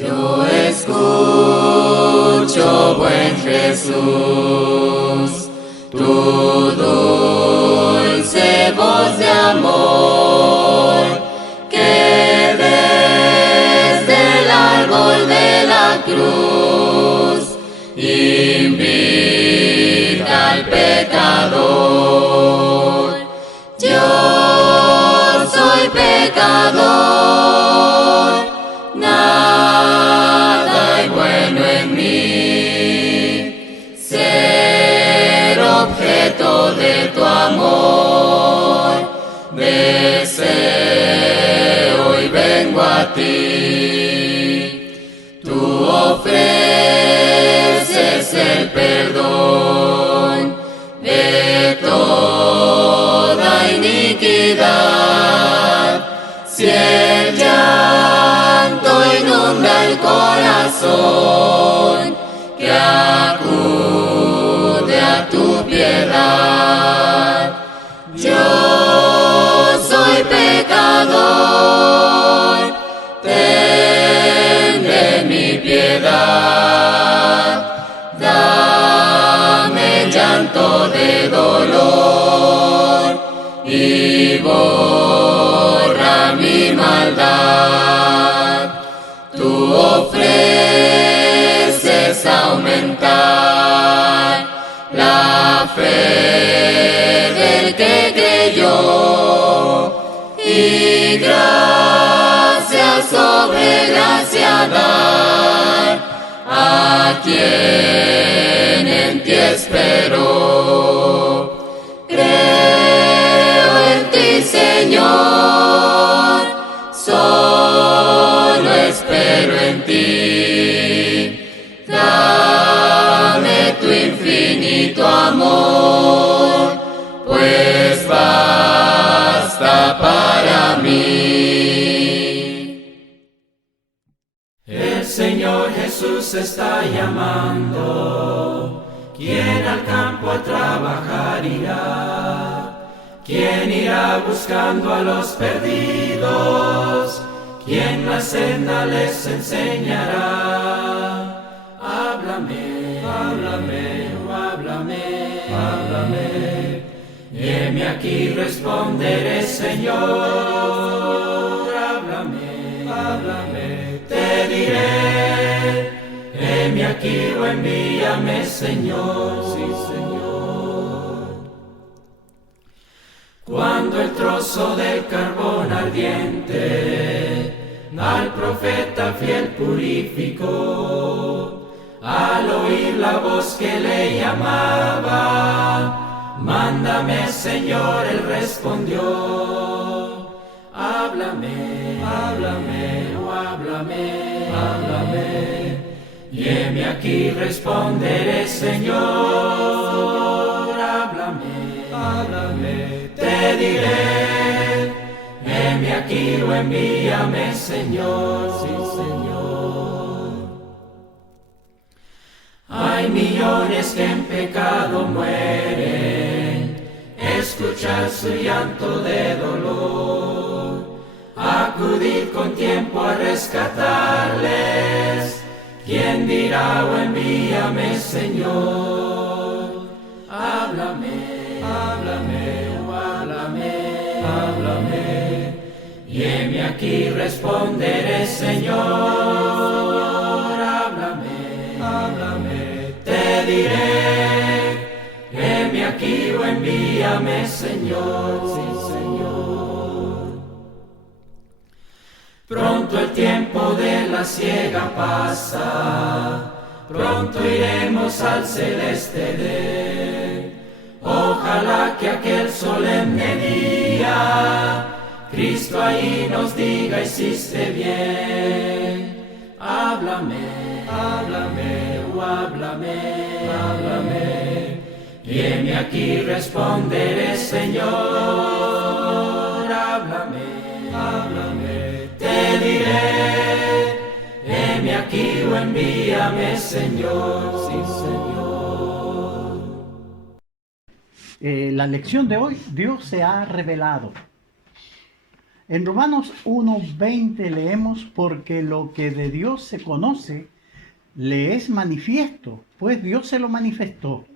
Yo escucho, buen Jesús, tu dulce voz de amor, que desde el árbol de la cruz invita al pecador. Yo soy pecador, nada hay bueno en mí, ser objeto de tu amor, deseo y vengo a ti. Tú ofreces el perdón de toda iniquidad. Si el llanto inunda el corazón, que acude a tu piedad. Yo soy pecador, ten de mi piedad. Dame el llanto de dolor y borra mi maldad. Tú ofreces aumentar la fe del que creyó y gracia sobre gracia dar a quien en ti esperó. Creo en ti, Señor, solo espero en ti. Dame tu infinito amor, pues basta para mí. El Señor Jesús está llamando. ¿Quién al campo a trabajar irá? ¿Quién irá buscando a los perdidos? ¿Quién la senda les enseñará? Háblame, háblame, oh háblame, háblame. Y heme aquí responderé, Señor. Háblame, háblame, te diré. Heme aquí o envíame, Señor. Sí, Señor. Cuando el trozo del carbón ardiente al profeta fiel purificó, al oír la voz que le llamaba, mándame, Señor, él respondió. Háblame, háblame, oh háblame, háblame. Y heme aquí responderé, Señor. Háblame, háblame, te diré. Heme aquí o envíame, Señor. Sí, Señor. Hay millones que en pecado mueren, escuchar su llanto de dolor, acudir con tiempo a rescatarles. ¿Quién dirá o envíame, Señor? Háblame, háblame, oh háblame, háblame. Y heme aquí responderé, Señor. Háblame, háblame, te diré. Heme aquí o envíame, Señor. Sí, Señor. Pronto el tiempo de la siega pasa, pronto iremos al celeste Edén. Ojalá que aquel solemne día Cristo ahí nos diga: hiciste bien. Háblame, háblame, oh háblame, háblame. Y heme aquí responderé, Señor. Háblame, háblame, te diré. Heme aquí o envíame, Señor. Sí, Señor. La lección de hoy: Dios se ha revelado. En Romanos 1:20 leemos: porque lo que de Dios se conoce le es manifiesto, pues Dios se lo manifestó.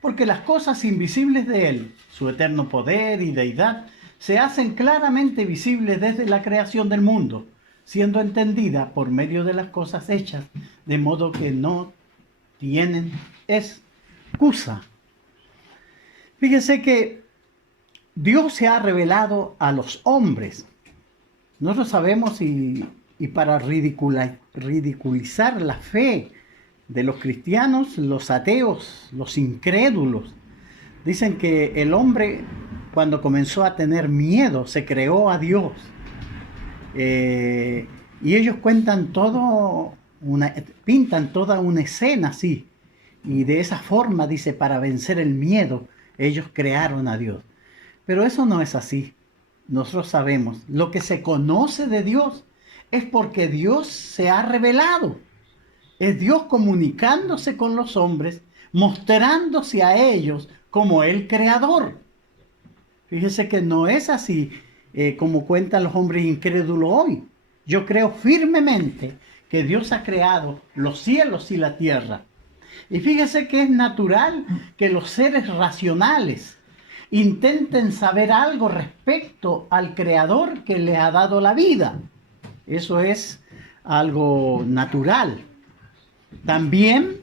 Porque las cosas invisibles de Él, su eterno poder y deidad, se hacen claramente visibles desde la creación del mundo, siendo entendida por medio de las cosas hechas, de modo que no tienen excusa. Fíjense que Dios se ha revelado a los hombres. Nosotros sabemos y para ridiculizar la fe de los cristianos, los ateos, los incrédulos, dicen que el hombre, cuando comenzó a tener miedo, se creó a Dios. Y ellos cuentan pintan toda una escena así. Y de esa forma, dice, para vencer el miedo, ellos crearon a Dios. Pero eso no es así. Nosotros sabemos, lo que se conoce de Dios es porque Dios se ha revelado. Es Dios comunicándose con los hombres, mostrándose a ellos como el creador. Fíjese que no es así como cuentan los hombres incrédulos hoy. Yo creo firmemente que Dios ha creado los cielos y la tierra. Y fíjese que es natural que los seres racionales intenten saber algo respecto al creador que les ha dado la vida. Eso es algo natural. También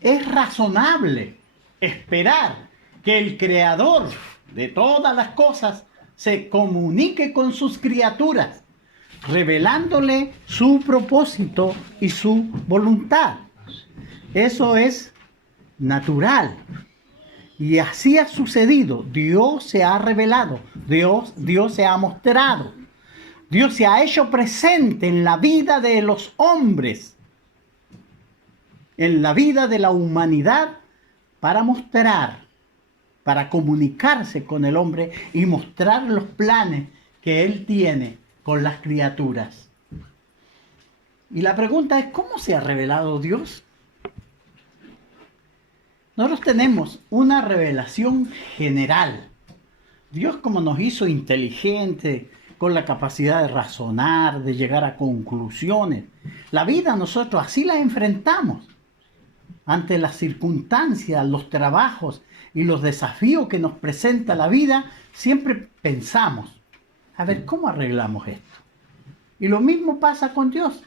es razonable esperar que el creador de todas las cosas se comunique con sus criaturas, revelándole su propósito y su voluntad. Eso es natural. Y así ha sucedido. Dios se ha revelado. Dios se ha mostrado. Dios se ha hecho presente en la vida de los hombres, en la vida de la humanidad, para mostrar, para comunicarse con el hombre y mostrar los planes que Él tiene con las criaturas. Y la pregunta es, ¿cómo se ha revelado Dios? Nosotros tenemos una revelación general. Dios, como nos hizo inteligentes, con la capacidad de razonar, de llegar a conclusiones. La vida nosotros así la enfrentamos. Ante las circunstancias, los trabajos y los desafíos que nos presenta la vida, siempre pensamos, a ver, ¿cómo arreglamos esto? Y lo mismo pasa con Dios.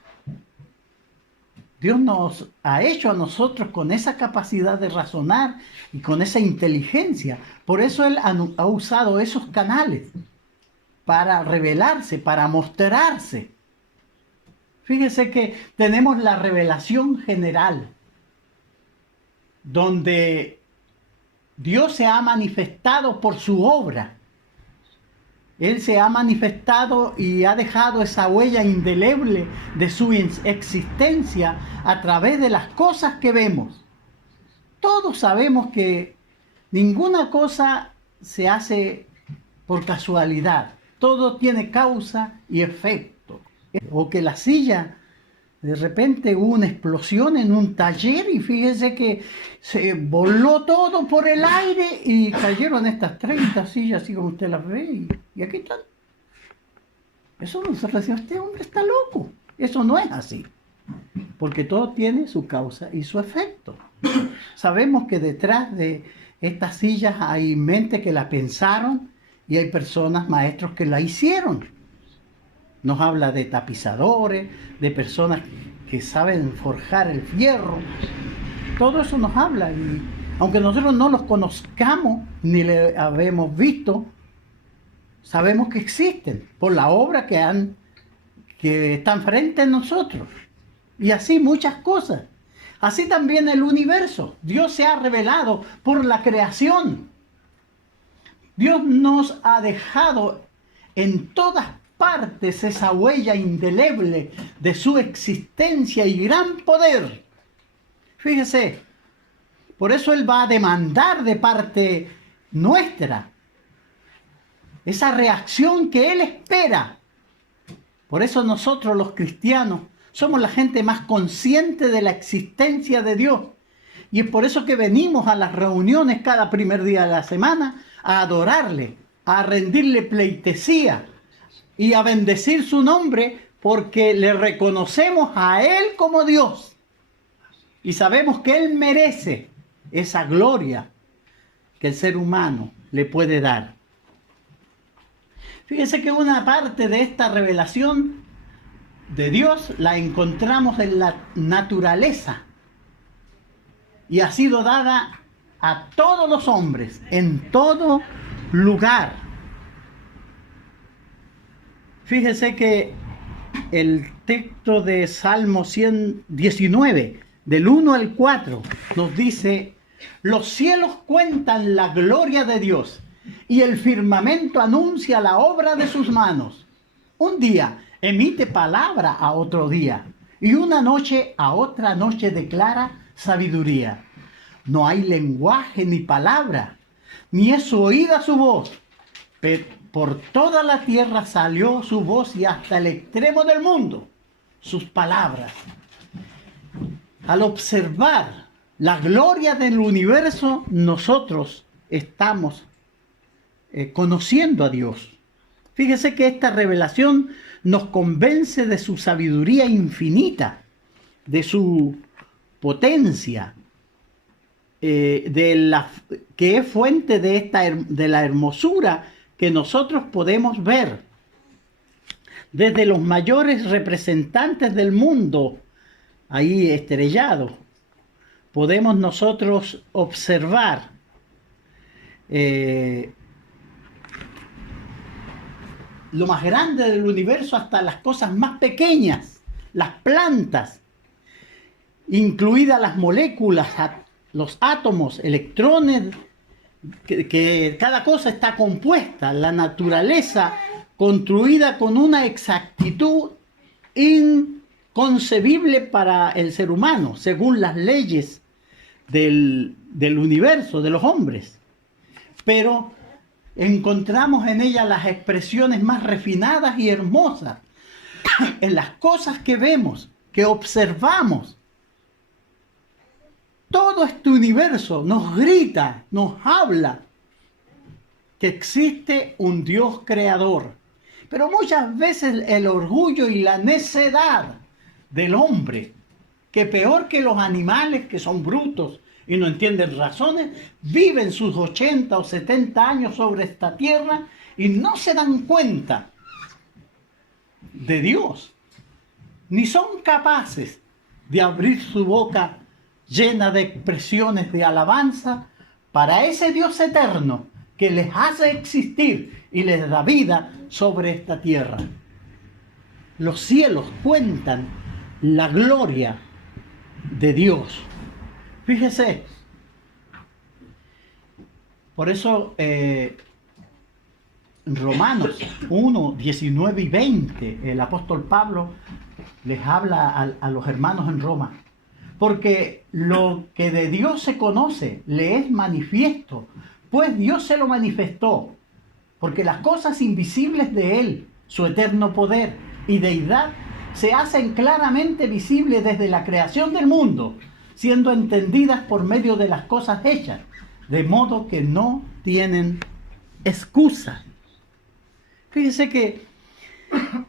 Dios nos ha hecho a nosotros con esa capacidad de razonar y con esa inteligencia. Por eso Él ha usado esos canales para revelarse, para mostrarse. Fíjese que tenemos la revelación general, donde Dios se ha manifestado por su obra. Él se ha manifestado y ha dejado esa huella indeleble de su existencia a través de las cosas que vemos. Todos sabemos que ninguna cosa se hace por casualidad. Todo tiene causa y efecto. O que la silla, de repente hubo una explosión en un taller y fíjese que se voló todo por el aire y cayeron estas 30 sillas, así como usted las ve, y aquí están. Eso nosotros decimos, este hombre está loco. Eso no es así, porque todo tiene su causa y su efecto. Sabemos que detrás de estas sillas hay mentes que la pensaron y hay personas, maestros, que la hicieron. Nos habla de tapizadores, de personas que saben forjar el fierro. Todo eso nos habla. Y aunque nosotros no los conozcamos ni le habemos visto, sabemos que existen por la obra que están frente a nosotros. Y así muchas cosas. Así también el universo. Dios se ha revelado por la creación. Dios nos ha dejado en todas partes esa huella indeleble de su existencia y gran poder. Fíjese, por eso Él va a demandar de parte nuestra esa reacción que Él espera. Por eso nosotros los cristianos somos la gente más consciente de la existencia de Dios. Y es por eso que venimos a las reuniones cada primer día de la semana a adorarle, a rendirle pleitesía, y a bendecir su nombre porque le reconocemos a Él como Dios. Y sabemos que Él merece esa gloria que el ser humano le puede dar. Fíjense que una parte de esta revelación de Dios la encontramos en la naturaleza y ha sido dada a todos los hombres en todo lugar. Fíjese que el texto de Salmo 119, del 1 al 4, nos dice: los cielos cuentan la gloria de Dios y el firmamento anuncia la obra de sus manos. Un día emite palabra a otro día y una noche a otra noche declara sabiduría. No hay lenguaje ni palabra, ni es oída su voz. Pero por toda la tierra salió su voz y hasta el extremo del mundo sus palabras. Al observar la gloria del universo, nosotros estamos conociendo a Dios. Fíjese que esta revelación nos convence de su sabiduría infinita, de su potencia, que es fuente de la hermosura que nosotros podemos ver. Desde los mayores representantes del mundo, ahí estrellados, podemos nosotros observar lo más grande del universo hasta las cosas más pequeñas, las plantas, incluidas las moléculas, los átomos, electrones, que cada cosa está compuesta, la naturaleza construida con una exactitud inconcebible para el ser humano, según las leyes del universo, de los hombres. Pero encontramos en ella las expresiones más refinadas y hermosas, en las cosas que vemos, que observamos. Todo este universo nos grita, nos habla que existe un Dios creador. Pero muchas veces el orgullo y la necedad del hombre, que peor que los animales que son brutos y no entienden razones, viven sus 80 o 70 años sobre esta tierra y no se dan cuenta de Dios, ni son capaces de abrir su boca llena de expresiones de alabanza para ese Dios eterno que les hace existir y les da vida sobre esta tierra. Los cielos cuentan la gloria de Dios. Fíjese, por eso Romanos 1, 19 y 20, el apóstol Pablo les habla a los hermanos en Roma. Porque lo que de Dios se conoce le es manifiesto, pues Dios se lo manifestó. Porque las cosas invisibles de Él, su eterno poder y deidad, se hacen claramente visibles desde la creación del mundo, siendo entendidas por medio de las cosas hechas, de modo que no tienen excusa. Fíjense que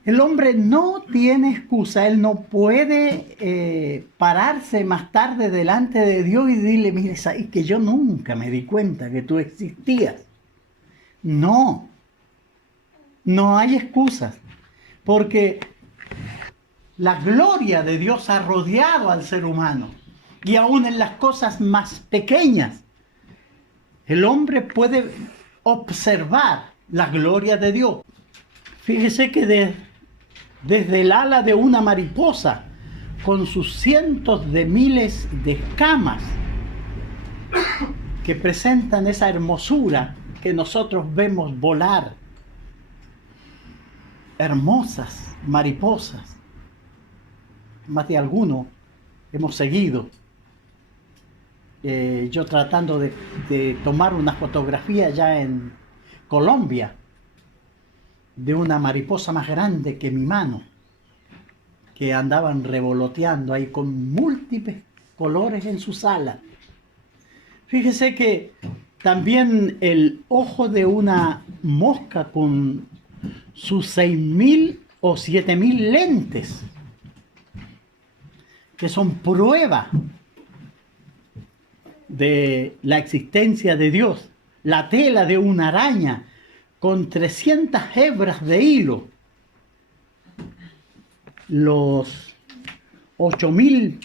el hombre no tiene excusa, él no puede pararse más tarde delante de Dios y decirle: mire, ¿sabes que yo nunca me di cuenta que tú existías? No hay excusas, porque la gloria de Dios ha rodeado al ser humano, y aún en las cosas más pequeñas, el hombre puede observar la gloria de Dios. Fíjese que desde el ala de una mariposa, con sus cientos de miles de escamas que presentan esa hermosura que nosotros vemos volar, hermosas mariposas, más de alguno hemos seguido. Yo tratando de tomar una fotografía ya en Colombia, de una mariposa más grande que mi mano, que andaban revoloteando ahí con múltiples colores en sus alas. Fíjese que también el ojo de una mosca con sus 6.000 o 7.000 lentes, que son prueba de la existencia de Dios, la tela de una araña con 300 hebras de hilo, los 8.000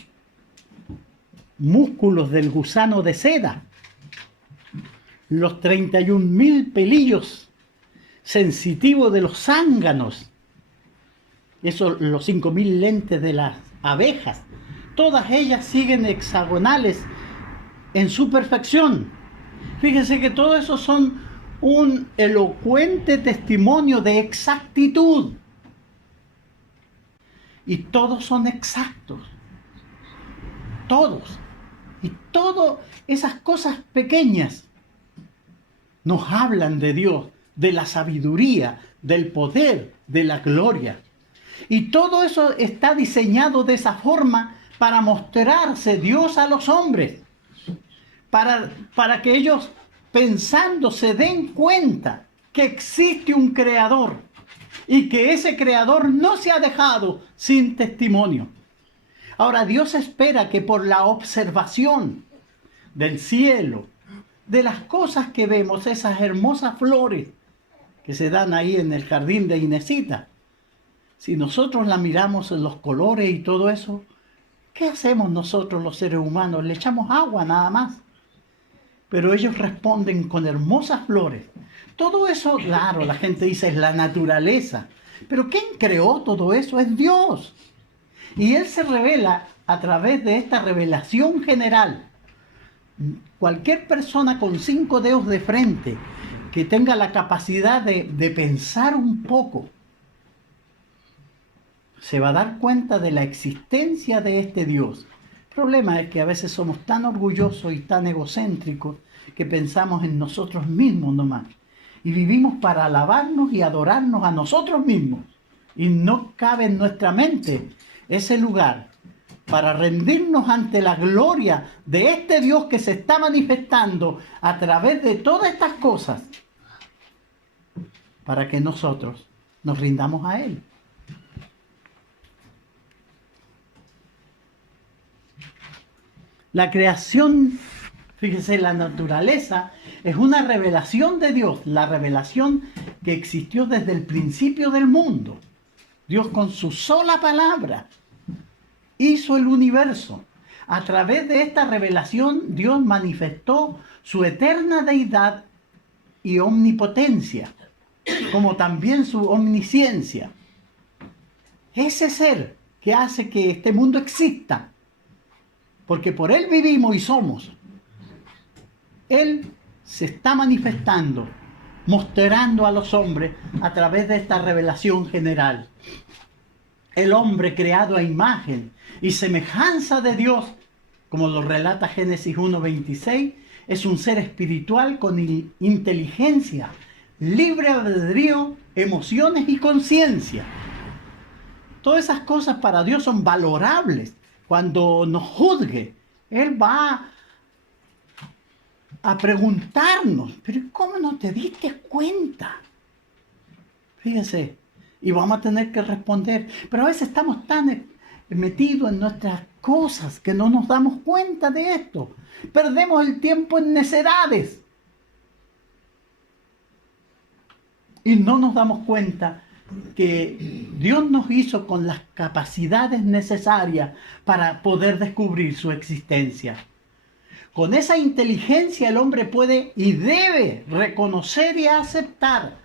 músculos del gusano de seda, los 31.000 pelillos sensitivos de los zánganos, los 5.000 lentes de las abejas, todas ellas siguen hexagonales en su perfección. Fíjense que todo eso son un elocuente testimonio de exactitud. Y todos son exactos. Todos. Y todas esas cosas pequeñas nos hablan de Dios, de la sabiduría, del poder, de la gloria. Y todo eso está diseñado de esa forma para mostrarse Dios a los hombres. Para que ellos, pensando, se den cuenta que existe un creador y que ese creador no se ha dejado sin testimonio. Ahora, Dios espera que por la observación del cielo, de las cosas que vemos, esas hermosas flores que se dan ahí en el jardín de Inesita, si nosotros la miramos en los colores y todo eso, ¿qué hacemos nosotros los seres humanos? Le echamos agua nada más. Pero ellos responden con hermosas flores. Todo eso, claro, la gente dice es la naturaleza. Pero ¿quién creó todo eso? Es Dios. Y Él se revela a través de esta revelación general. Cualquier persona con 5 dedos de frente que tenga la capacidad de pensar un poco, se va a dar cuenta de la existencia de este Dios. El problema es que a veces somos tan orgullosos y tan egocéntricos que pensamos en nosotros mismos nomás. Y vivimos para alabarnos y adorarnos a nosotros mismos. Y no cabe en nuestra mente ese lugar para rendirnos ante la gloria de este Dios que se está manifestando a través de todas estas cosas, para que nosotros nos rindamos a Él. La creación, fíjese, la naturaleza es una revelación de Dios, la revelación que existió desde el principio del mundo. Dios con su sola palabra hizo el universo. A través de esta revelación, Dios manifestó su eterna deidad y omnipotencia, como también su omnisciencia. Ese ser que hace que este mundo exista, porque por Él vivimos y somos. Él se está manifestando, mostrando a los hombres a través de esta revelación general. El hombre creado a imagen y semejanza de Dios, como lo relata Génesis 1:26, es un ser espiritual con inteligencia, libre albedrío, emociones y conciencia. Todas esas cosas para Dios son valorables. Cuando nos juzgue, Él va a preguntarnos, pero ¿cómo no te diste cuenta? Fíjense, y vamos a tener que responder. Pero a veces estamos tan metidos en nuestras cosas que no nos damos cuenta de esto. Perdemos el tiempo en necedades. Y no nos damos cuenta que Dios nos hizo con las capacidades necesarias para poder descubrir su existencia. Con esa inteligencia el hombre puede y debe reconocer y aceptar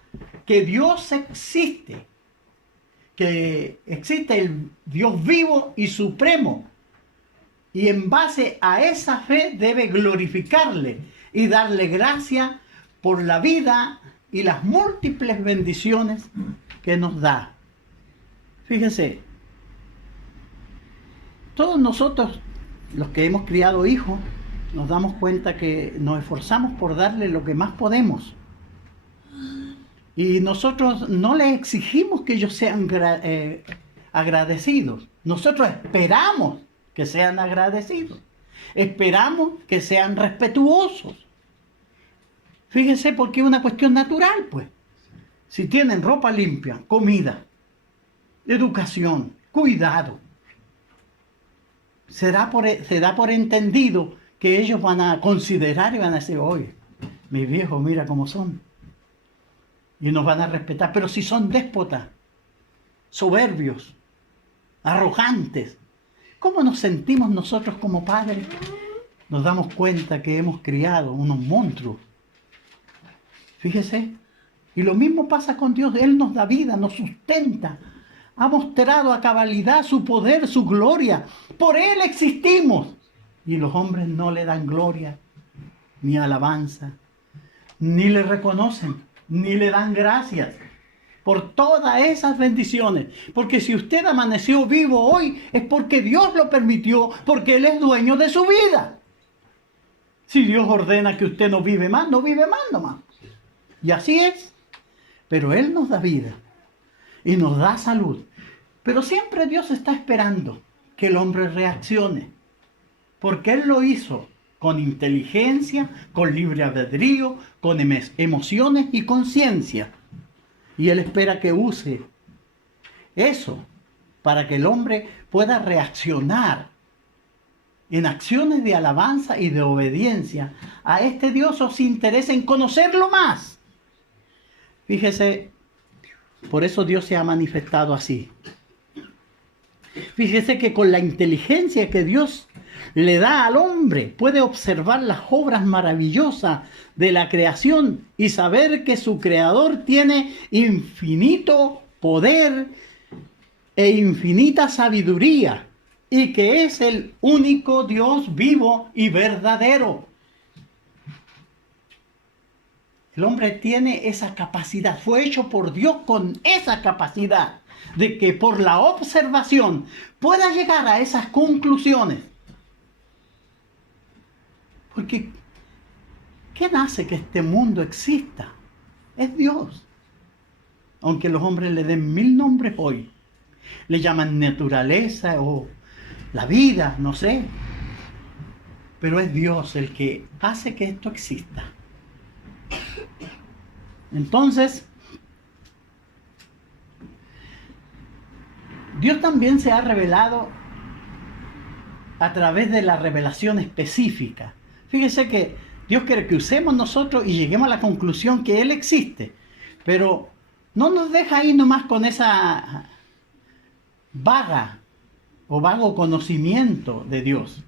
que Dios existe, que existe el Dios vivo y supremo. Y en base a esa fe debe glorificarle y darle gracia por la vida y las múltiples bendiciones que nos da. Fíjese, todos nosotros, los que hemos criado hijos, nos damos cuenta que nos esforzamos por darle lo que más podemos. Y nosotros no les exigimos que ellos sean agradecidos. Nosotros esperamos que sean agradecidos. Esperamos que sean respetuosos. Fíjese, porque es una cuestión natural, pues. si tienen ropa limpia, comida, educación, cuidado, se da por entendido que ellos van a considerar y van a decir, oye, mis viejos mira cómo son. Y nos van a respetar. Pero si son déspotas, soberbios, arrogantes, ¿cómo nos sentimos nosotros como padres? Nos damos cuenta que hemos criado unos monstruos. Fíjese. Y lo mismo pasa con Dios. Él nos da vida, nos sustenta. Ha mostrado a cabalidad su poder, su gloria. Por Él existimos. Y los hombres no le dan gloria, ni alabanza, ni le reconocen, ni le dan gracias por todas esas bendiciones. Porque si usted amaneció vivo hoy, es porque Dios lo permitió, porque Él es dueño de su vida. Si Dios ordena que usted no vive más, no vive más nomás. Y así es. Pero Él nos da vida y nos da salud. Pero siempre Dios está esperando que el hombre reaccione. Porque Él lo hizo con inteligencia, con libre albedrío, con emociones y conciencia. Y Él espera que use eso para que el hombre pueda reaccionar en acciones de alabanza y de obediencia a este Dios o se interesa en conocerlo más. Fíjese, por eso Dios se ha manifestado así. Fíjese que con la inteligencia que Dios le da al hombre, puede observar las obras maravillosas de la creación y saber que su creador tiene infinito poder e infinita sabiduría y que es el único Dios vivo y verdadero. El hombre tiene esa capacidad, fue hecho por Dios con esa capacidad de que por la observación pueda llegar a esas conclusiones. Porque, ¿quién hace que este mundo exista? Es Dios. Aunque los hombres le den 1000 nombres hoy. Le llaman naturaleza o la vida, no sé. Pero es Dios el que hace que esto exista. Entonces, Dios también se ha revelado a través de la revelación específica. Fíjese que Dios quiere que usemos nosotros y lleguemos a la conclusión que Él existe. Pero no nos deja ahí nomás con esa vago conocimiento de Dios.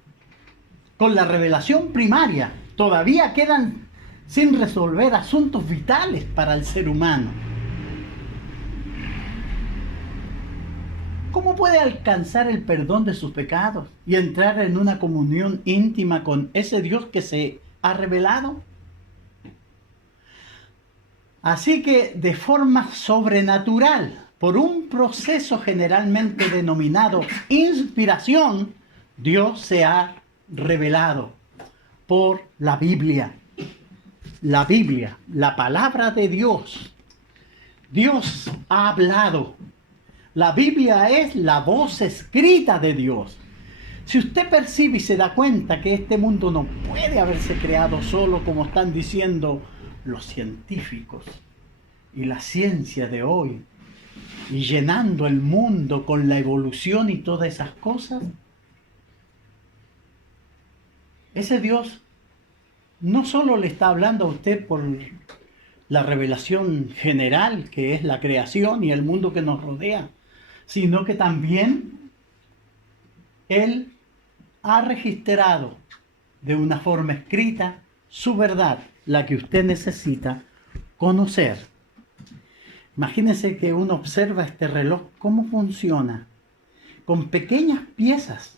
Con la revelación primaria todavía quedan sin resolver asuntos vitales para el ser humano. ¿Cómo puede alcanzar el perdón de sus pecados y entrar en una comunión íntima con ese Dios que se ha revelado? Así que de forma sobrenatural, por un proceso generalmente denominado inspiración, Dios se ha revelado por la Biblia. La Biblia, la palabra de Dios. Dios ha hablado. La Biblia es la voz escrita de Dios. Si usted percibe y se da cuenta que este mundo no puede haberse creado solo como están diciendo los científicos y la ciencia de hoy, y llenando el mundo con la evolución y todas esas cosas, ese Dios no solo le está hablando a usted por la revelación general que es la creación y el mundo que nos rodea, sino que también Él ha registrado de una forma escrita su verdad, la que usted necesita conocer. Imagínense que uno observa este reloj, cómo funciona, con pequeñas piezas.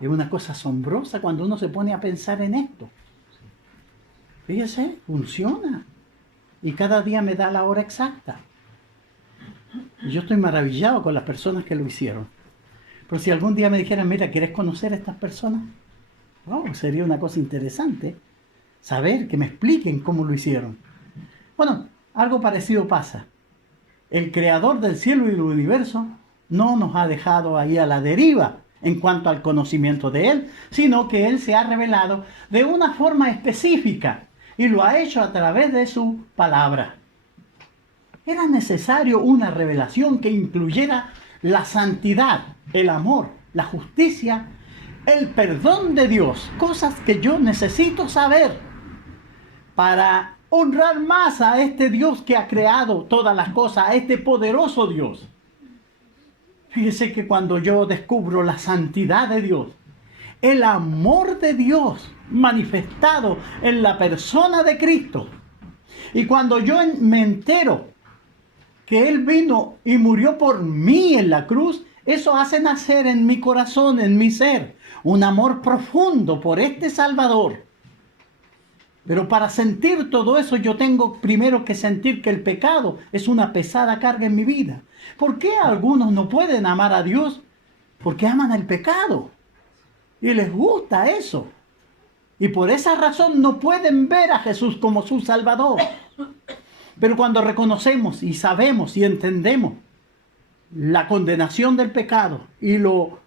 Es una cosa asombrosa cuando uno se pone a pensar en esto. Fíjese, funciona. Y cada día me da la hora exacta. Y yo estoy maravillado con las personas que lo hicieron. Pero si algún día me dijeran, mira, ¿quieres conocer a estas personas? Oh, sería una cosa interesante saber, que me expliquen cómo lo hicieron. Bueno, algo parecido pasa. El creador del cielo y del universo no nos ha dejado ahí a la deriva en cuanto al conocimiento de Él, sino que Él se ha revelado de una forma específica y lo ha hecho a través de su palabra. Era necesario una revelación que incluyera la santidad, el amor, la justicia, el perdón de Dios, cosas que yo necesito saber para honrar más a este Dios que ha creado todas las cosas, a este poderoso Dios. Fíjese que cuando yo descubro la santidad de Dios, el amor de Dios manifestado en la persona de Cristo, y cuando yo me entero que Él vino y murió por mí en la cruz, eso hace nacer en mi corazón, en mi ser, un amor profundo por este Salvador. Pero para sentir todo eso yo tengo primero que sentir que el pecado es una pesada carga en mi vida. ¿Por qué algunos no pueden amar a Dios? Porque aman el pecado. Y les gusta eso. Y por esa razón no pueden ver a Jesús como su Salvador. Pero cuando reconocemos y sabemos y entendemos la condenación del pecado y lo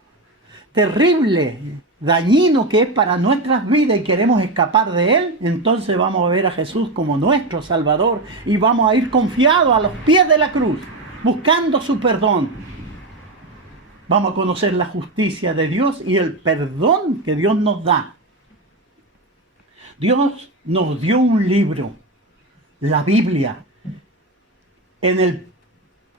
terrible, dañino que es para nuestras vidas y queremos escapar de Él, entonces vamos a ver a Jesús como nuestro Salvador y vamos a ir confiados a los pies de la cruz, buscando su perdón. Vamos a conocer la justicia de Dios y el perdón que Dios nos da. Dios nos dio un libro, la Biblia, en el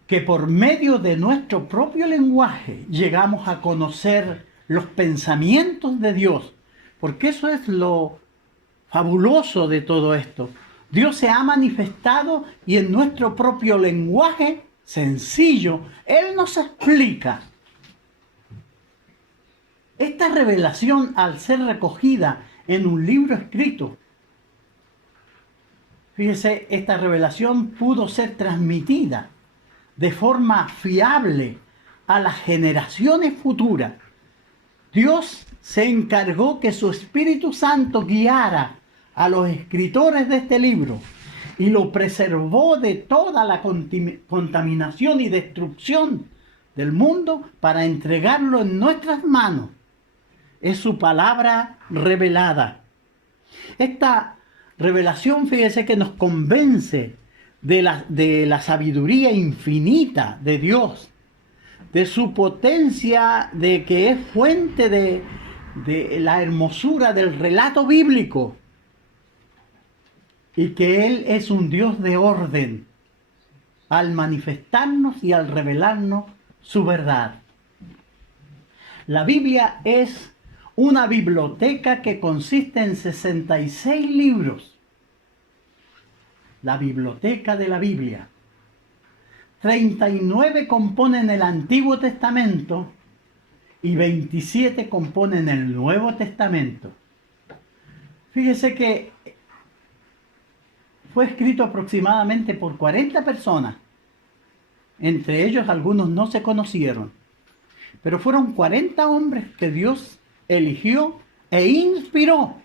que por medio de nuestro propio lenguaje llegamos a conocer los pensamientos de Dios, porque eso es lo fabuloso de todo esto. Dios se ha manifestado y en nuestro propio lenguaje sencillo, Él nos explica. Esta revelación, al ser recogida en un libro escrito, fíjese, esta revelación pudo ser transmitida de forma fiable a las generaciones futuras. Dios se encargó que su Espíritu Santo guiara a los escritores de este libro y lo preservó de toda la contaminación y destrucción del mundo para entregarlo en nuestras manos. Es su palabra revelada. Esta revelación, fíjese que nos convence de la sabiduría infinita de Dios, de su potencia, de que es fuente de la hermosura del relato bíblico y que Él es un Dios de orden al manifestarnos y al revelarnos su verdad. La Biblia es una biblioteca que consiste en 66 libros. La biblioteca de la Biblia. 39 componen el Antiguo Testamento y 27 componen el Nuevo Testamento. Fíjese que fue escrito aproximadamente por 40 personas. Entre ellos algunos no se conocieron. Pero fueron 40 hombres que Dios eligió e inspiró.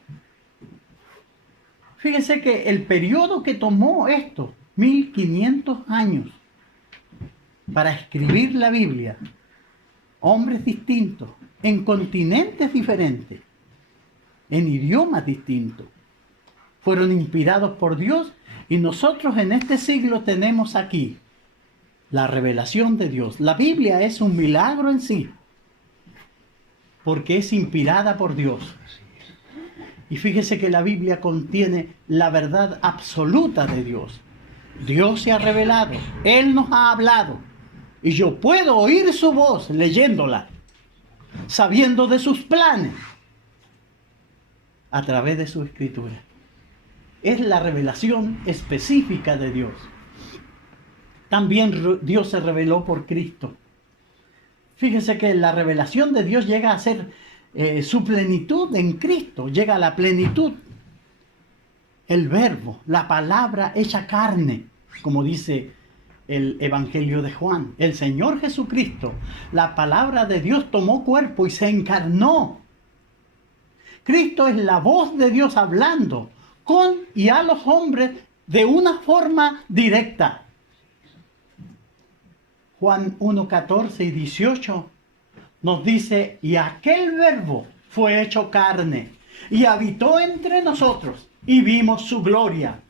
Fíjese que el periodo que tomó esto, 1500 años, para escribir la Biblia, hombres distintos, en continentes diferentes, en idiomas distintos, fueron inspirados por Dios y nosotros en este siglo tenemos aquí la revelación de Dios. La Biblia es un milagro en sí, porque es inspirada por Dios. Y fíjese que la Biblia contiene la verdad absoluta de Dios. Dios se ha revelado, Él nos ha hablado, y yo puedo oír su voz leyéndola, sabiendo de sus planes, a través de su escritura. Es la revelación específica de Dios. También Dios se reveló por Cristo. Fíjese que la revelación de Dios llega a ser su plenitud en Cristo, llega a la plenitud. El verbo, la palabra hecha carne, como dice el Evangelio de Juan. El Señor Jesucristo, la palabra de Dios tomó cuerpo y se encarnó. Cristo es la voz de Dios hablando con y a los hombres de una forma directa. Juan 1, 14 y 18 nos dice, y aquel verbo fue hecho carne y habitó entre nosotros y vimos su gloria.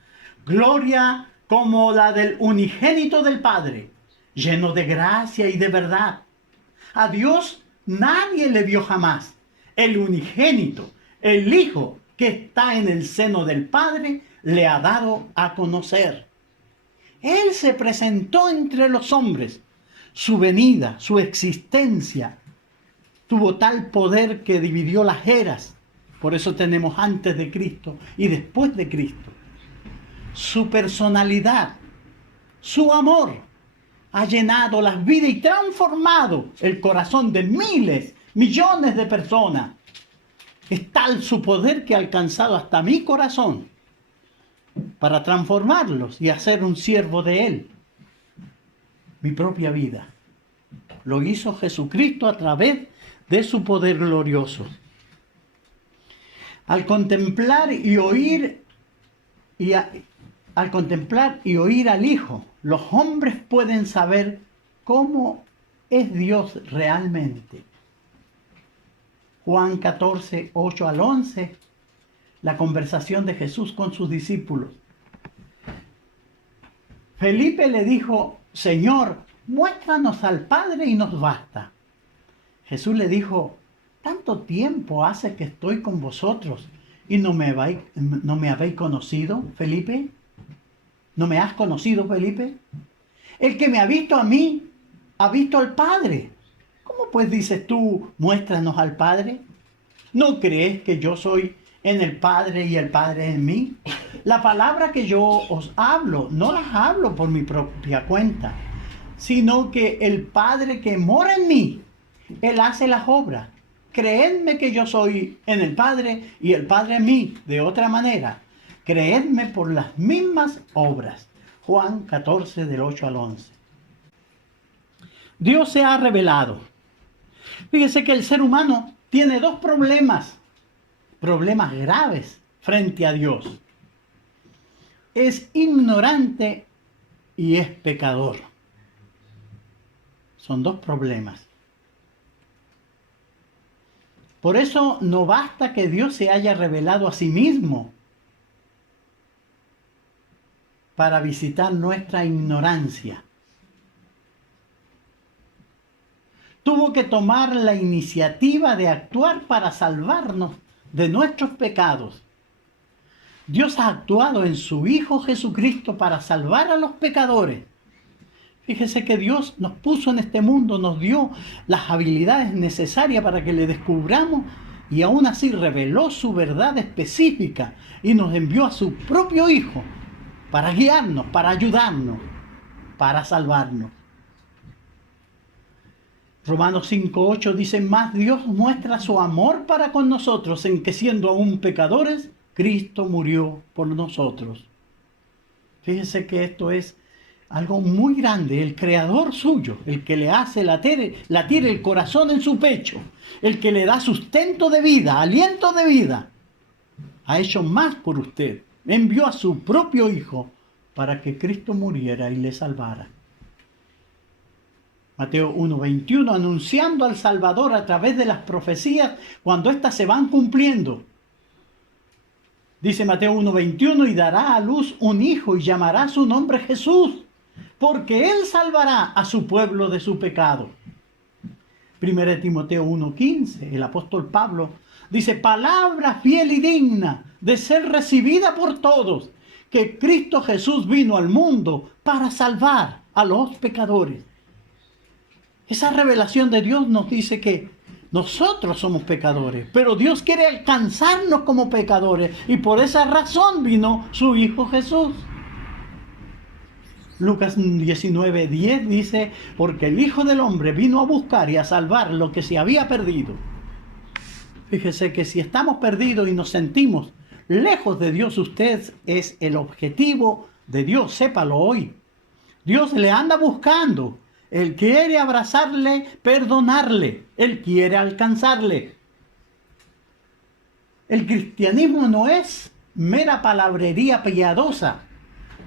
Gloria como la del unigénito del Padre, lleno de gracia y de verdad. A Dios nadie le vio jamás. El unigénito, el Hijo que está en el seno del Padre, le ha dado a conocer. Él se presentó entre los hombres. Su venida, su existencia, tuvo tal poder que dividió las eras. Por eso tenemos antes de Cristo y después de Cristo. Su personalidad, su amor, ha llenado las vidas y transformado el corazón de miles, millones de personas. Es tal su poder que ha alcanzado hasta mi corazón para transformarlos y hacer un siervo de Él. Mi propia vida lo hizo Jesucristo a través de su poder glorioso. Al contemplar y oír al Hijo, los hombres pueden saber cómo es Dios realmente. Juan 14, 8 al 11, la conversación de Jesús con sus discípulos. Felipe le dijo: Señor, muéstranos al Padre y nos basta. Jesús le dijo: ¿tanto tiempo hace que estoy con vosotros y no me habéis conocido, Felipe? ¿No me has conocido, Felipe? El que me ha visto a mí, ha visto al Padre. ¿Cómo pues dices tú, muéstranos al Padre? ¿No crees que yo soy en el Padre y el Padre en mí? La palabra que yo os hablo, no las hablo por mi propia cuenta, sino que el Padre que mora en mí, Él hace las obras. Creedme que yo soy en el Padre y el Padre en mí. De otra manera, creedme por las mismas obras. Juan 14, del 8 al 11. Dios se ha revelado. Fíjese que el ser humano tiene dos problemas graves frente a Dios. Es ignorante y es pecador. Son dos problemas. Por eso no basta que Dios se haya revelado a sí mismo para visitar nuestra ignorancia. Tuvo que tomar la iniciativa de actuar para salvarnos de nuestros pecados. Dios ha actuado en su Hijo Jesucristo para salvar a los pecadores. Fíjese que Dios nos puso en este mundo, nos dio las habilidades necesarias para que le descubramos y aún así reveló su verdad específica y nos envió a su propio Hijo para guiarnos, para ayudarnos, para salvarnos. Romanos 5:8 dice: más Dios muestra su amor para con nosotros en que siendo aún pecadores, Cristo murió por nosotros. Fíjese que esto es algo muy grande. El creador suyo, el que le hace latir el corazón en su pecho, el que le da sustento de vida, aliento de vida, ha hecho más por usted. Envió a su propio Hijo para que Cristo muriera y le salvara. Mateo 1:21, anunciando al Salvador a través de las profecías cuando éstas se van cumpliendo. Dice Mateo 1:21, y dará a luz un hijo y llamará su nombre Jesús, porque Él salvará a su pueblo de su pecado. 1 Timoteo 1:15, el apóstol Pablo dice: palabra fiel y digna de ser recibida por todos, que Cristo Jesús vino al mundo para salvar a los pecadores. Esa revelación de Dios nos dice que nosotros somos pecadores, pero Dios quiere alcanzarnos como pecadores y por esa razón vino su Hijo Jesús. Lucas 19:10 dice: porque el Hijo del Hombre vino a buscar y a salvar lo que se había perdido. Fíjese que si estamos perdidos y nos sentimos lejos de Dios, usted es el objetivo de Dios, sépalo hoy. Dios le anda buscando. Él quiere abrazarle, perdonarle. Él quiere alcanzarle. El cristianismo no es mera palabrería piadosa.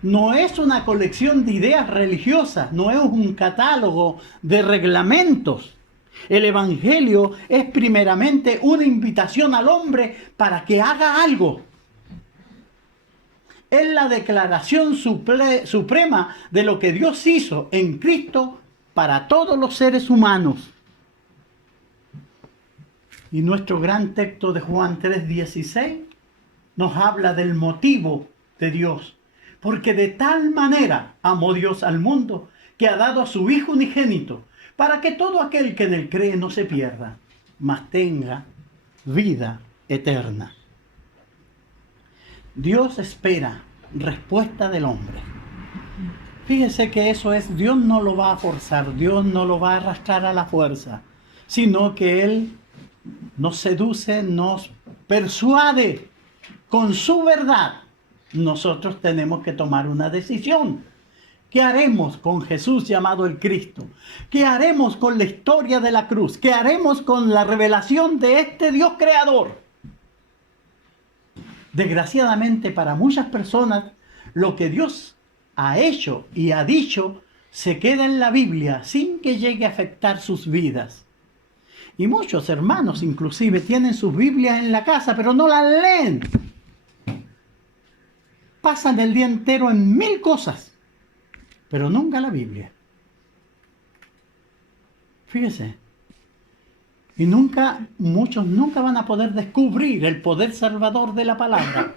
No es una colección de ideas religiosas. No es un catálogo de reglamentos. El Evangelio es primeramente una invitación al hombre para que haga algo. Es la declaración suprema de lo que Dios hizo en Cristo para todos los seres humanos. Y nuestro gran texto de Juan 3:16 nos habla del motivo de Dios. Porque de tal manera amó Dios al mundo que ha dado a su Hijo unigénito, para que todo aquel que en él cree no se pierda, mas tenga vida eterna. Dios espera respuesta del hombre. Fíjese que eso es, Dios no lo va a forzar, Dios no lo va a arrastrar a la fuerza, sino que Él nos seduce, nos persuade con su verdad. Nosotros tenemos que tomar una decisión. ¿Qué haremos con Jesús llamado el Cristo? ¿Qué haremos con la historia de la cruz? ¿Qué haremos con la revelación de este Dios creador? Desgraciadamente para muchas personas, lo que Dios ha hecho y ha dicho se queda en la Biblia sin que llegue a afectar sus vidas. Y muchos hermanos inclusive tienen sus Biblias en la casa, pero no las leen. Pasan el día entero en 1000 cosas, pero nunca la Biblia. Fíjese. Y muchos nunca van a poder descubrir el poder salvador de la palabra,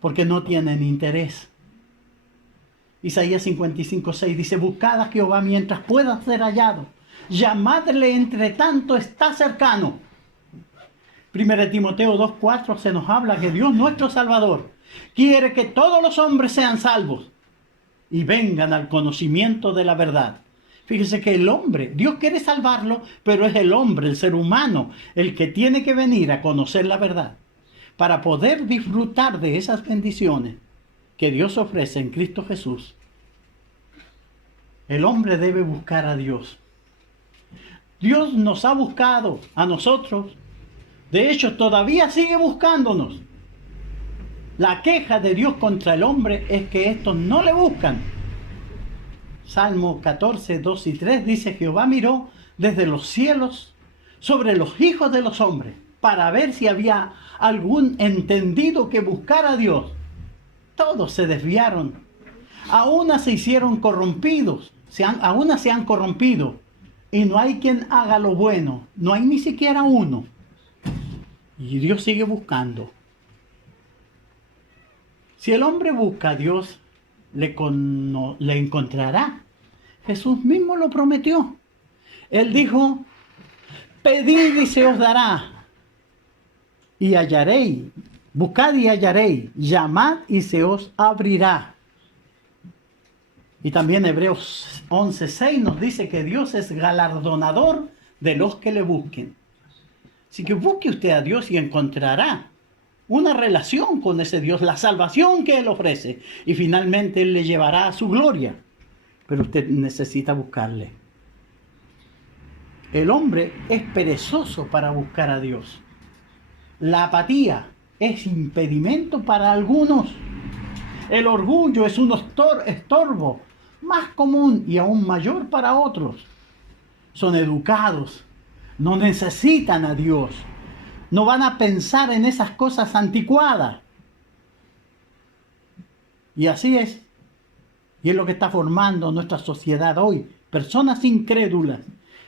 porque no tienen interés. Isaías 55:6 dice: buscad a Jehová mientras pueda ser hallado, llamadle entre tanto está cercano. 1 Timoteo 2:4 se nos habla que Dios nuestro Salvador quiere que todos los hombres sean salvos y vengan al conocimiento de la verdad. Fíjese que el hombre, Dios quiere salvarlo, pero es el hombre, el ser humano, el que tiene que venir a conocer la verdad para poder disfrutar de esas bendiciones que Dios ofrece en Cristo Jesús. El hombre debe buscar a Dios. Dios nos ha buscado a nosotros. De hecho, todavía sigue buscándonos. La queja de Dios contra el hombre es que estos no le buscan. Salmo 14, 2 y 3 dice: Jehová miró desde los cielos sobre los hijos de los hombres para ver si había algún entendido que buscara a Dios. Todos se desviaron. Aún se hicieron corrompidos. Aún se han corrompido. Y no hay quien haga lo bueno. No hay ni siquiera uno. Y Dios sigue buscando. Si el hombre busca a Dios, le encontrará. Jesús mismo lo prometió. Él dijo: pedid y se os dará, y hallaréis, buscad y hallaréis, llamad y se os abrirá. Y también Hebreos 11:6 nos dice que Dios es galardonador de los que le busquen. Así que busque usted a Dios y encontrará una relación con ese Dios, la salvación que Él ofrece. Y finalmente Él le llevará a su gloria. Pero usted necesita buscarle. El hombre es perezoso para buscar a Dios. La apatía es impedimento para algunos. El orgullo es un estorbo más común y aún mayor para otros. Son educados, no necesitan a Dios. No van a pensar en esas cosas anticuadas. Y así es. Y es lo que está formando nuestra sociedad hoy. Personas incrédulas.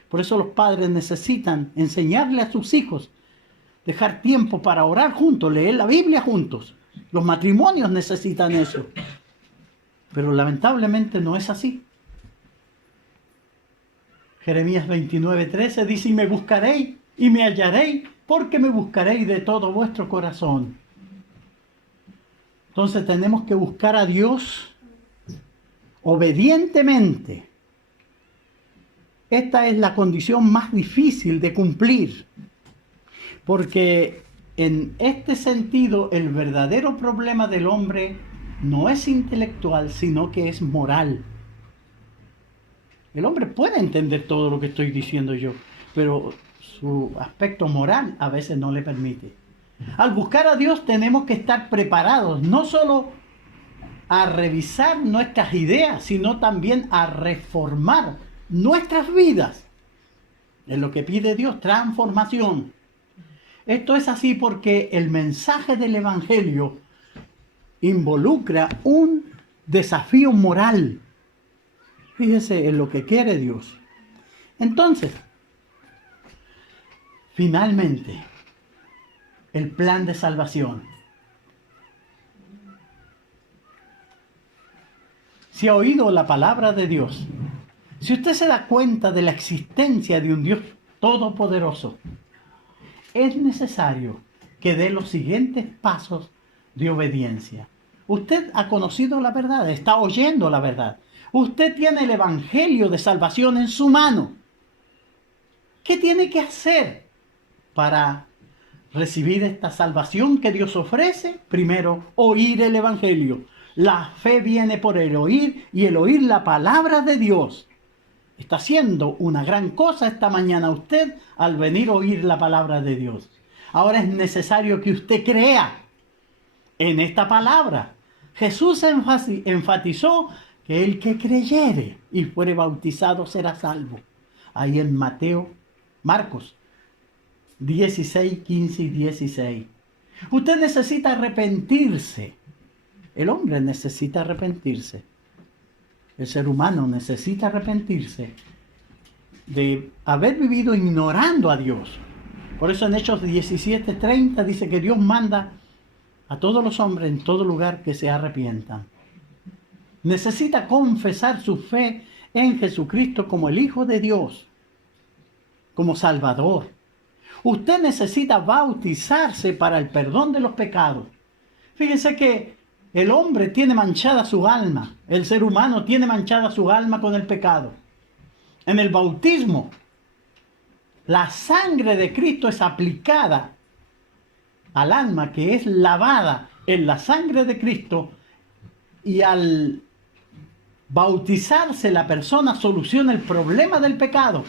Por eso los padres necesitan enseñarle a sus hijos, dejar tiempo para orar juntos, leer la Biblia juntos. Los matrimonios necesitan eso. Pero lamentablemente no es así. Jeremías 29:13 dice: y me buscaréis y me hallaréis, porque me buscaréis de todo vuestro corazón. Entonces tenemos que buscar a Dios obedientemente. Esta es la condición más difícil de cumplir, porque en este sentido el verdadero problema del hombre no es intelectual, sino que es moral. El hombre puede entender todo lo que estoy diciendo yo, pero su aspecto moral a veces no le permite. Al buscar a Dios tenemos que estar preparados, no solo a revisar nuestras ideas, sino también a reformar nuestras vidas. Es lo que pide Dios, transformación. Esto es así porque el mensaje del Evangelio involucra un desafío moral. Fíjese en lo que quiere Dios. Entonces, finalmente, el plan de salvación. Si ha oído la palabra de Dios, si usted se da cuenta de la existencia de un Dios todopoderoso, es necesario que dé los siguientes pasos de obediencia. Usted ha conocido la verdad, está oyendo la verdad. Usted tiene el evangelio de salvación en su mano. ¿Qué tiene que hacer para recibir esta salvación que Dios ofrece? Primero, oír el evangelio. La fe viene por el oír y el oír la palabra de Dios. Está haciendo una gran cosa esta mañana usted al venir a oír la palabra de Dios. Ahora es necesario que usted crea en esta palabra. Jesús enfatizó que el que creyere y fuere bautizado será salvo. Ahí en Marcos 16, 15 y 16. Usted necesita arrepentirse. El hombre necesita arrepentirse. El ser humano necesita arrepentirse de haber vivido ignorando a Dios. Por eso en Hechos 17:30 dice que Dios manda a todos los hombres en todo lugar que se arrepientan. Necesita confesar su fe en Jesucristo como el Hijo de Dios, como Salvador. Usted necesita bautizarse para el perdón de los pecados. Fíjese que el hombre tiene manchada su alma, el ser humano tiene manchada su alma con el pecado. En el bautismo, la sangre de Cristo es aplicada al alma que es lavada en la sangre de Cristo, y al bautizarse la persona soluciona el problema del pecado,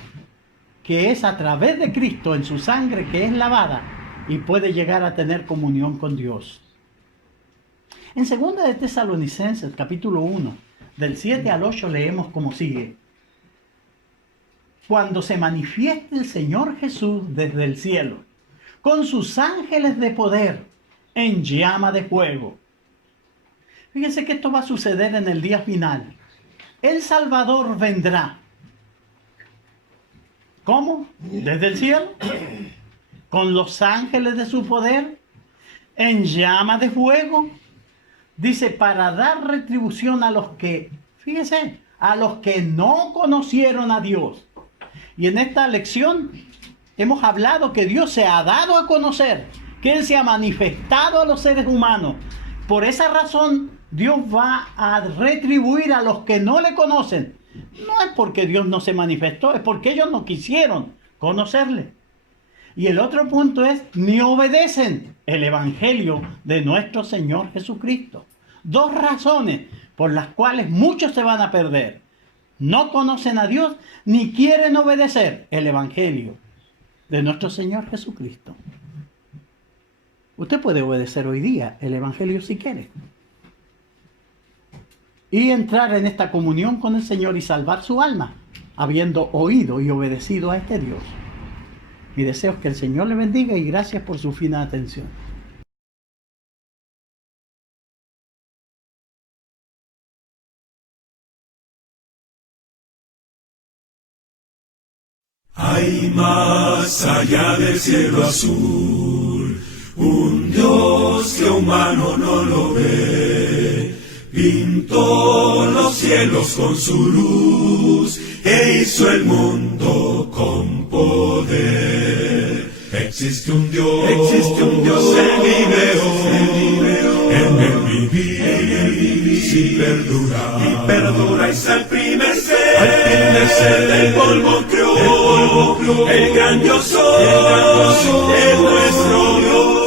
que es a través de Cristo en su sangre que es lavada, y puede llegar a tener comunión con Dios. En 2 de Tesalonicenses, capítulo 1, del 7 al 8, leemos como sigue. Cuando se manifieste el Señor Jesús desde el cielo, con sus ángeles de poder, en llama de fuego. Fíjense que esto va a suceder en el día final. El Salvador vendrá. ¿Cómo? Desde el cielo, con los ángeles de su poder, en llama de fuego. Dice, para dar retribución a los que, fíjense, a los que no conocieron a Dios. Y en esta lección hemos hablado que Dios se ha dado a conocer, que Él se ha manifestado a los seres humanos. Por esa razón, Dios va a retribuir a los que no le conocen. No es porque Dios no se manifestó, es porque ellos no quisieron conocerle. Y el otro punto es, ni obedecen el evangelio de nuestro Señor Jesucristo. Dos razones por las cuales muchos se van a perder. No conocen a Dios ni quieren obedecer el evangelio de nuestro Señor Jesucristo. Usted puede obedecer hoy día el evangelio si quiere, y entrar en esta comunión con el Señor y salvar su alma, habiendo oído y obedecido a este Dios. Mi deseo es que el Señor le bendiga y gracias por su fina atención. Hay más allá del cielo azul, un Dios que humano no lo ve. Pintó los cielos con su luz e hizo el mundo con poder. Existe un Dios en mi veo, en el vivir, si perdura y se al primer ser del polvo creó, el gran yo soy, es nuestro Dios,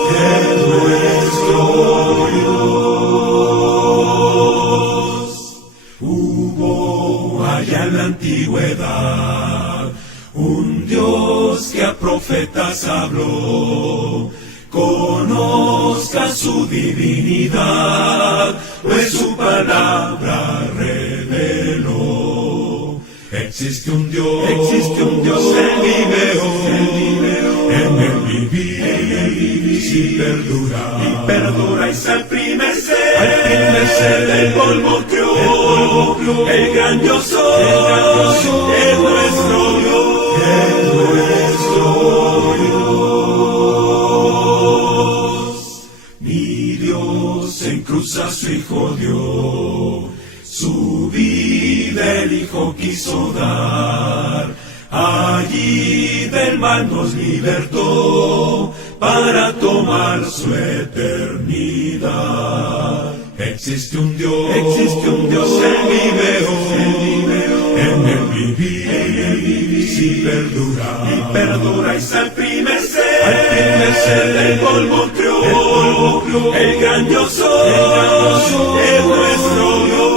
Hubo allá en la antigüedad un Dios que a profetas habló. Conozca su divinidad, pues su palabra reveló. Existe un Dios en mi veo, en el vivir, si perdura y se al primer ser al primer ser del polvo creó, el gran yo soy, es nuestro Dios, Mi Dios en cruz a su Hijo dio, su vida el Hijo quiso dar, allí del mal nos libertó, para tomar su eternidad. Existe un Dios en vive hoy, en el vivir, si perdura, y al primer ser del polvo creó, el gran yo soy, es nuestro Dios,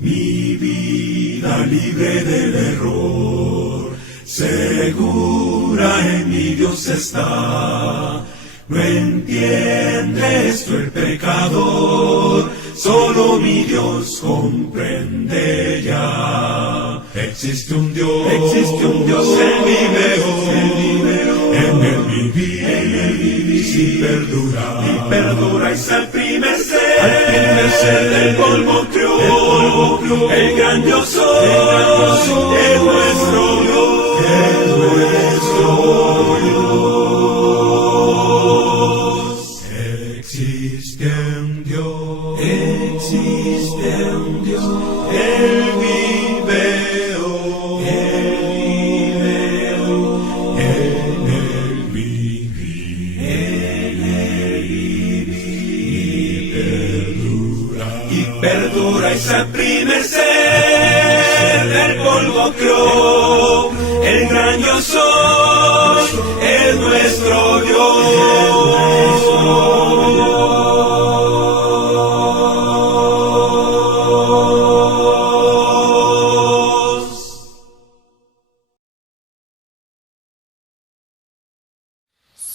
Mi vida libre del error, segura en mi Dios está. No entiende esto el pecador, solo mi Dios comprende ya. Existe un Dios en vive hoy, en el vivir, si perdura, y al primer ser del polvo creó, el gran yo soy, es nuestro Dios, Existe un Dios, Él vive hoy, en el vivir, y perdura, y al primer ser del polvo creó, el gran yo soy, es nuestro Dios.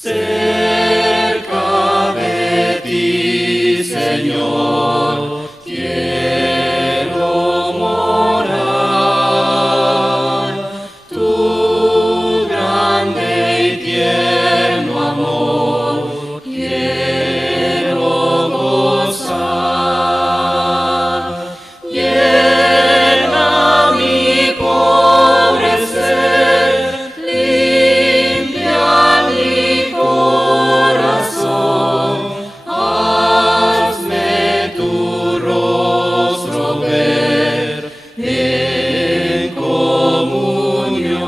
Cerca de ti, Señor, quiero morar. Tu grande y tierno amor quiero gozar. Llena mi pobre ser, limpia mi corazón, hazme tu rostro ver en comunión.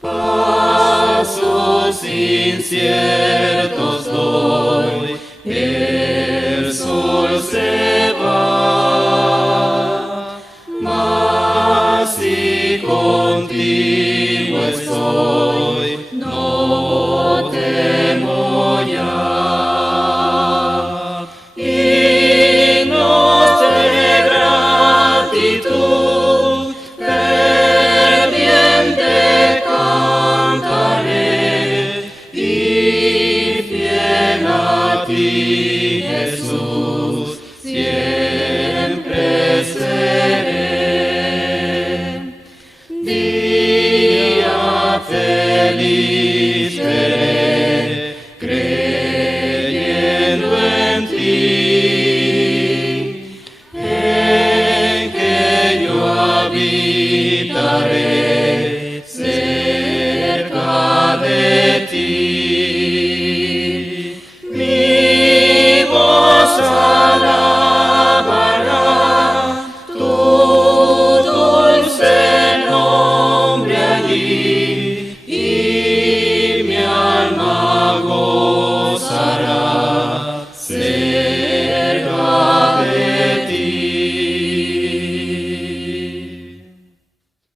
Pasos inciertos doy, el sol se va, mas si contigo estoy, no temo ya. Himnos de gratitud, ferviente cantaré, y fiel a ti, Jesús, siempre seré. Día feliz seré, creyendo en ti.